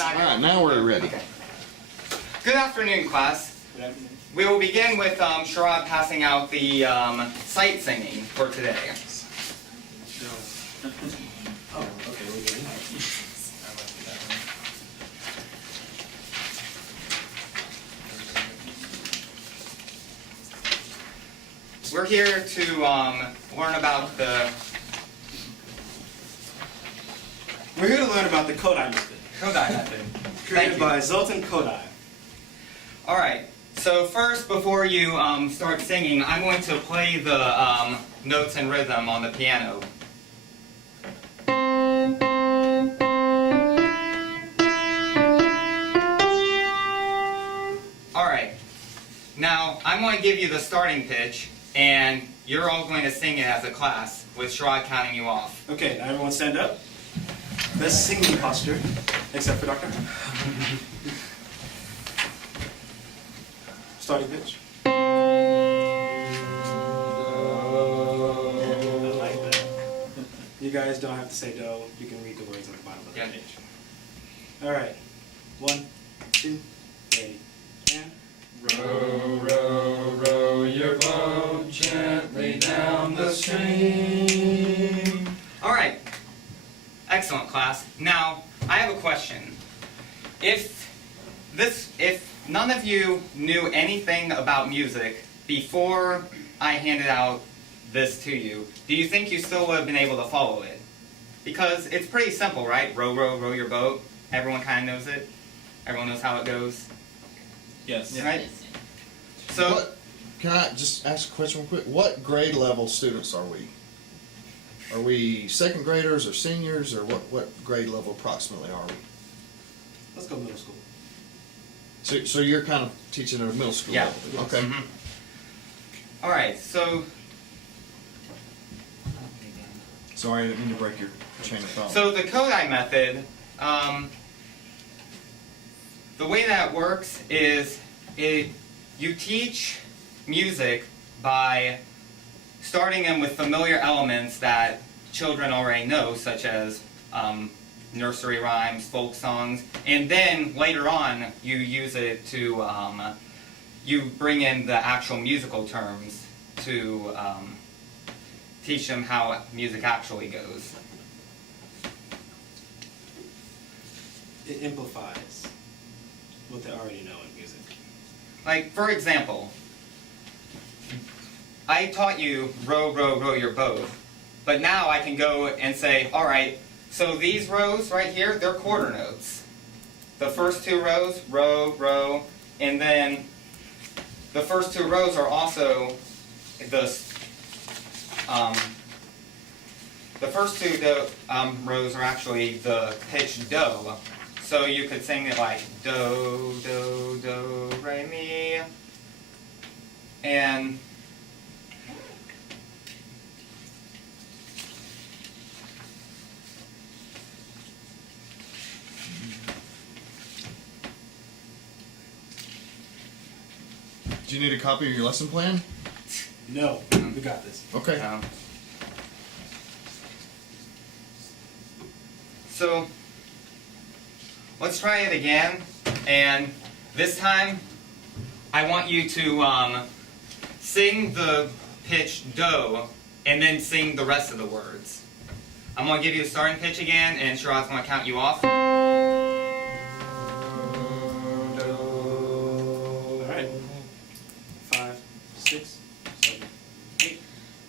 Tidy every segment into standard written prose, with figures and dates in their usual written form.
All right, now we're ready. Okay. Good afternoon, class. Good afternoon. We will begin with Sherrod passing out the sight singing for today. Oh, okay, we're good. We're here to learn about the Kodai method, Kodai method. created by Zoltan Kodai. All right. So first, before you start singing, I'm going to play the notes and rhythm on the piano. All right. Now, I'm going to give you the starting pitch, and you're all going to sing it as a class, with Sherrod counting you off. Okay, now everyone stand up. Best singing posture, except for Dr. Starting pitch. I like that. You guys don't have to say do. You can read the words at the bottom of the Yeah. page. All right. 1, 2, 3, and. Row, row, row your boat gently down the stream. All right. Excellent, class. Now, I have a question. If none of you knew anything about music before I handed out this to you, do you think you still would have been able to follow it? Because it's pretty simple, right? Row, row, row your boat. Everyone kind of knows it. Everyone knows how it goes. Yes. Right? So, Can I just ask a question real quick? What grade level students are we? Are we second graders or seniors, or what grade level approximately are we? Let's go middle school. So you're kind of teaching at a middle school Yeah. level. Okay. mhm. All right. So, Sorry, I didn't mean to break your chain of thought. So the Kodai method, the way that works is you teach music by starting them with familiar elements that children already know, such as nursery rhymes, folk songs, and then later on you use it to, you bring in the actual musical terms to teach them how music actually goes. It amplifies what they already know in music. Like, for example, I taught you row, row, row your boat, but now I can go and say, all right, so these rows right here, they're quarter notes. The first two rows, row, row, and then the first two rows are also the first two rows are actually the pitch do. So you could sing it like do, do, do, re, mi. And Do you need a copy of your lesson plan? No, we got this. Okay. So let's try it again, and this time I want you to sing the pitch do and then sing the rest of the words. I'm going to give you the starting pitch again, and Sherrod's going to count you off. All right. 5, 6, 7, 8.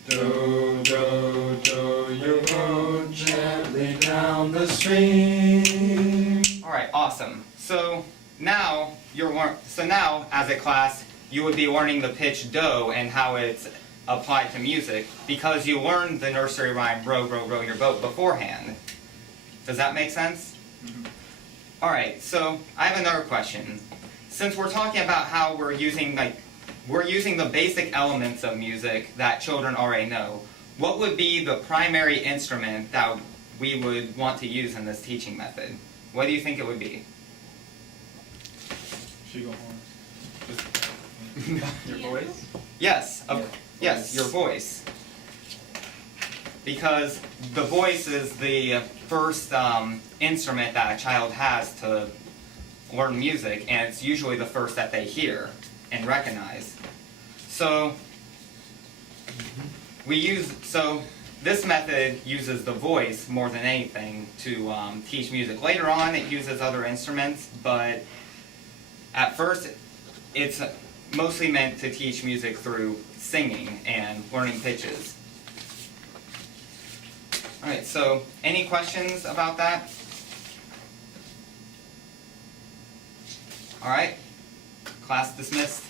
Do, do, do your boat gently down the stream. All right, awesome. So now now as a class, you would be learning the pitch do and how it's applied to music because you learned the nursery rhyme row, row, row your boat beforehand. Does that make sense? Mm-hmm. All right. So I have another question. Since we're talking about how we're using the basic elements of music that children already know, what would be the primary instrument that we would want to use in this teaching method? What do you think it would be? Your voice? Yes, yes, your voice. because the voice is the first instrument that a child has to learn music, and it's usually the first that they hear and recognize. So this method uses the voice more than anything to teach music. Later on it uses other instruments, but at first it's mostly meant to teach music through singing and learning pitches. Alright, so any questions about that? Alright, class dismissed.